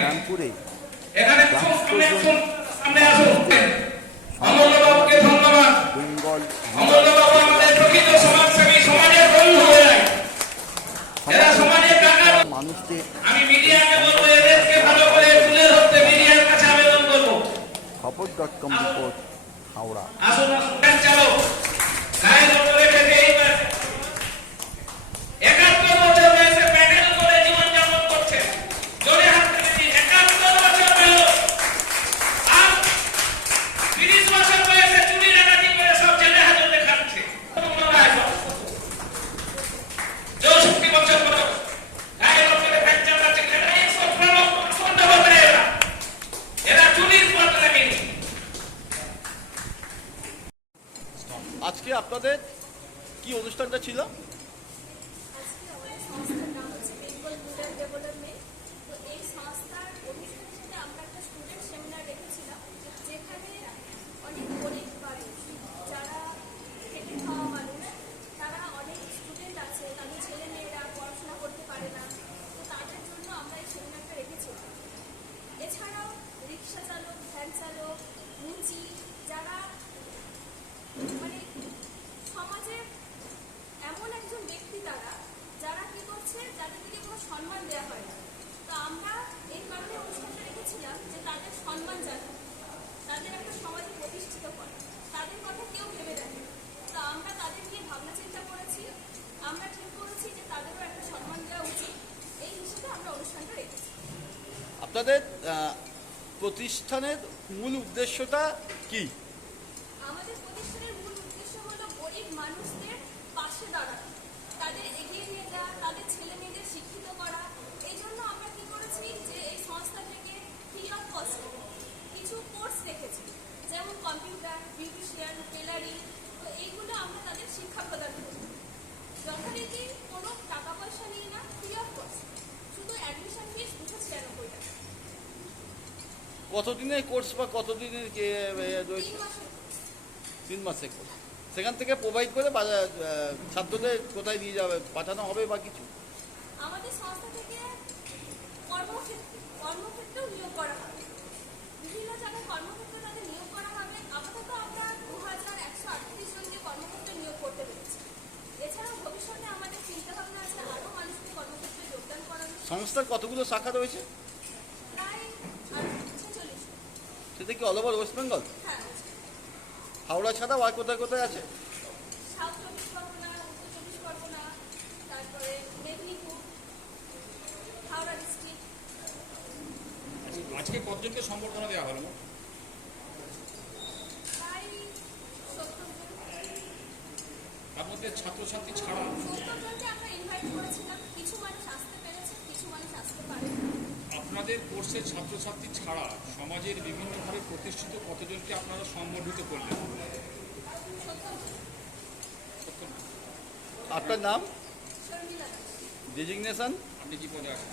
শ্যামপুরে বেঙ্গল মানুষদের করব। খবর ডট কম রিপোর্ট হাওড়া আসুন আসুন ভ্যান চালক গায়ে জোর রেখে এইবার একাত্তর বছর বয়সে প্যাডেল করে জীবনযাপন করছে জোরে হাত তুলে দিন একাত্তর বছর বয়স আর তিরিশ বছর বয়সে চুরি ডাকাতি করে সব জেলে হাজতে খাচ্ছে চৌষট্টি বছর বয়স গায়ে লোক করে ভ্যান চালাচ্ছে এরা একশো প্রলোভ আসন্ত হবে এরা এরা চুরির পথ লাগেনি আজকে আপনাদের কি অনুষ্ঠানটা ছিল আজকে আমাদের সংস্থার নাম হচ্ছে বেঙ্গল রুরাল ডেভেলপমেন্ট তো এই সংস্থার অনুষ্ঠানের সাথে আমরা একটা স্টুডেন্ট সেমিনার রেখেছিলাম যেখানে অনেক গরিব মানুষ যারা খেটে খাওয়া মানুষ তারা অনেক স্টুডেন্ট আছে তাদের ছেলে মেয়েরা পড়াশোনা করতে পারে না তো তাদের জন্য আমরা এই সেমিনারটা রেখেছিলাম এছাড়াও রিক্সা চালক ভ্যান চালক যাদেরকে কোনো সম্মান দেওয়া হয় না। তো আমরা এই কারণে অনুষ্ঠানটা রেখেছিলাম যে তাদের সম্মান জানা তাদের একটা সমাজে প্রতিষ্ঠিত করা। তাদের কথা কেউ ভেবে দেখে তো আমরা তাদের নিয়ে ভাবনা চিন্তা করেছি। আমরা ঠিক করেছি যে তাদেরও একটা সম্মান দেওয়া উচিত। এই হিসেবে আমরা অনুষ্ঠানটা রেখেছি। আপনাদের প্রতিষ্ঠানের মূল উদ্দেশ্যটা কি? আমাদের প্রতিষ্ঠানের মূল উদ্দেশ্য হলো গরিব মানুষদের পাশে দাঁড়ানো। তাদের এগিয়ে তাদের ছেলে মেয়েদের শিক্ষিত করা এই জন্য আমরা কি করেছি যে এই সংস্থা থেকে ফ্রি অফ কস্ট কিছু কোর্স রেখেছি। যেমন কম্পিউটার বিউটিশিয়ান টেলারিং তো এইগুলো আমরা তাদের শিক্ষা প্রদান করি যথারীতি কোনো টাকা পয়সা নিই না ফ্রি অফ কস্ট শুধু অ্যাডমিশন ফিস দুশো ছিয়ানব্বই টাকা কতদিনের কোর্স বা কতদিনের। তিন মাসের কোর্স সেখান থেকে প্রোভাইড করে ছাত্রদের কোথায় নিয়ে যাবে পাঠানো হবে বা কিছু? আমাদের সংস্থা থেকে কর্মক্ষেত্রে কর্মক্ষেত্রেও নিয়োগ করা হবে। বিভিন্ন জায়গায় কর্মক্ষেত্রে তাদের নিয়োগ করা হবে। আপাতত আমরা দু হাজার একশো আটত্রিশ জনকে কর্মক্ষেত্রে নিয়োগ করতে পেরেছি। এছাড়াও ভবিষ্যতে আমাদের চিন্তাভাবনা আছে আরও মানুষকে কর্মক্ষেত্রে যোগদান করানোর সংস্থার কতগুলো শাখা রয়েছে? প্রায় ছেচল্লিশ সেটা কি অল ওভার ওয়েস্ট বেঙ্গল হ্যাঁ হাওড়া ছাড়াও আর কোথায় কোথায় আছে? আজকে কতজনকে সম্বর্ধনা দেওয়া হলো? তার মধ্যে ছাত্রছাত্রী ছাড়া? আমরা ইনভাইট করেছিলাম। কিছু মানুষ আসতে পেরেছে কিছু মানুষ আসতে পারে আপনাদের কোর্সের ছাত্রছাত্রী ছাড়া সমাজের বিভিন্নভাবে প্রতিষ্ঠিত কতজনকে আপনারা সম্বর্ধিত করলেন? আপনার নাম? ডিজিগনেশন আপনি কি পদে আছেন?